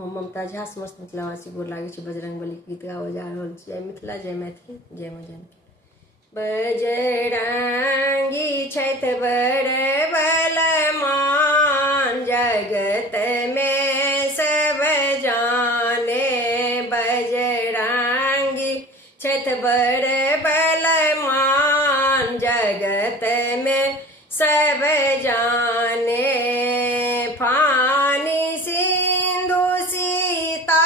हम ममता झा समस्त मिथिलावासी गोर लागै छी। बजरंग बली गीत गाओ जा रहल छी। जय मिथिला, जय मैथिली, जय माँ जानकी। बजरंगी छथि बड़ बलवान, जगत में सब जाने। बजरंगी छथि बड़ बलवान, जगत में सब जाने। फानी सिंधु सीता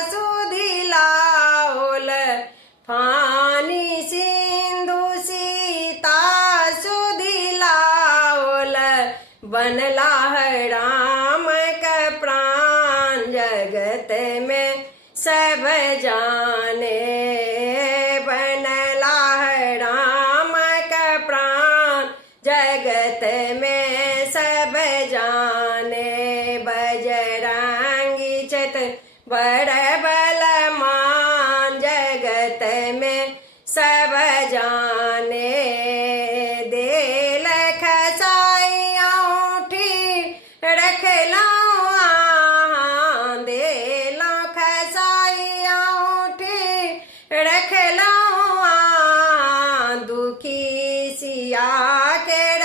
सुधि लाओल, फानी सिंधु सीता सुधि लाओल। बनला राम का प्राण, जगत में सब जाने। बनला राम का प्राण, जगत में सब जाने। बजरंगी छथि बड़ बलवान, जगत में सब जाने। देल खसाई औंठी रखलहुँ आहाँ, देल खसाई औंठी रखलहुँ आहाँ। दुखी सिया केर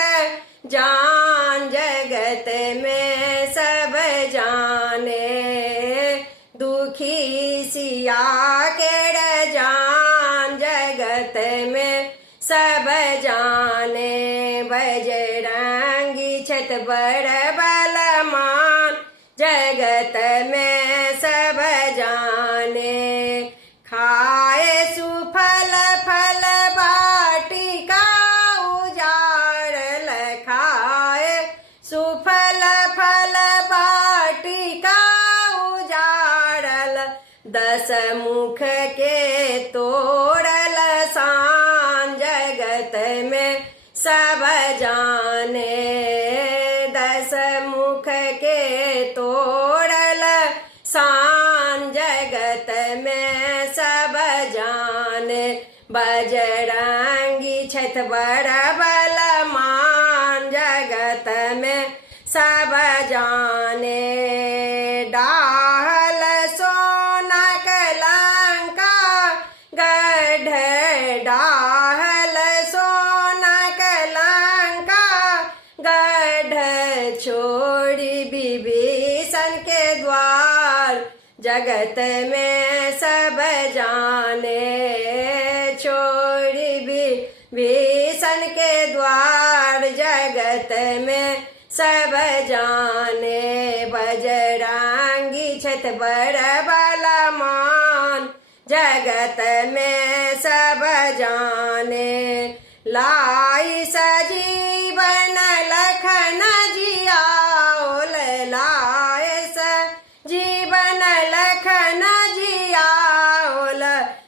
जान, जगत में सब जाने। दुखी सिया केर जान, जगत में सब जाने। बजरंगी छथि बड़ बलवान, जगत में सब जाने। खाए सुफल फल बाटिका उजाड़ल, खाए सुफल फल बाटिका उजाड़ल। दस मुख के तोड़ल सान, जगत में सब जाने। दस मुख के तोड़ल सान, जगत में सब जाने। बजरंगी छथि बड़ बलवान, जगत में सब जाने। डाहल सोना कलंका गढ़, डाहल सोना कलंका गढ़। छोड़ी विभीषण के द्वार, जगत में सब जाने। छोड़ी विभीषण के द्वार, जगत में सब जाने। बजरंगी छथि बड़ बलवान, जगत में सब जाने। लाई सजीवन लखन जियाओल, लाई सजीवन लखन जियाओल।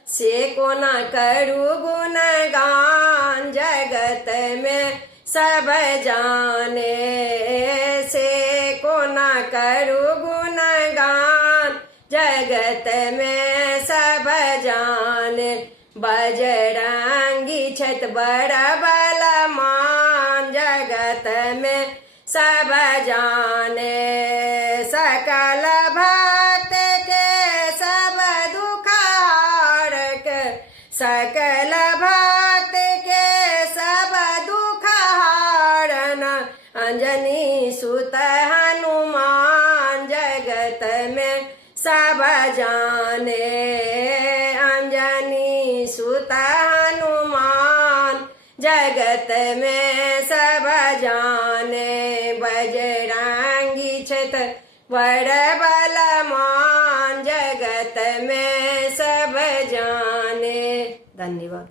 से कोना करू गुणगान, जगत में सब जाने। से कोना करू गुणगान, जगत में सब जाने। बजरंगी छथि बड़ बलवान, जगत में सब जाने। सकल भक्त के सब दुख हारक, सकल भक्त के सब दुख हारन। अंजनी सुत हनुमान, जगत में सब जाने। अंजनी सुत हनुमान, जगत में सब जाने। बजरंगी छथि बड़ बलवान, जगत में सब जाने। धन्यवाद।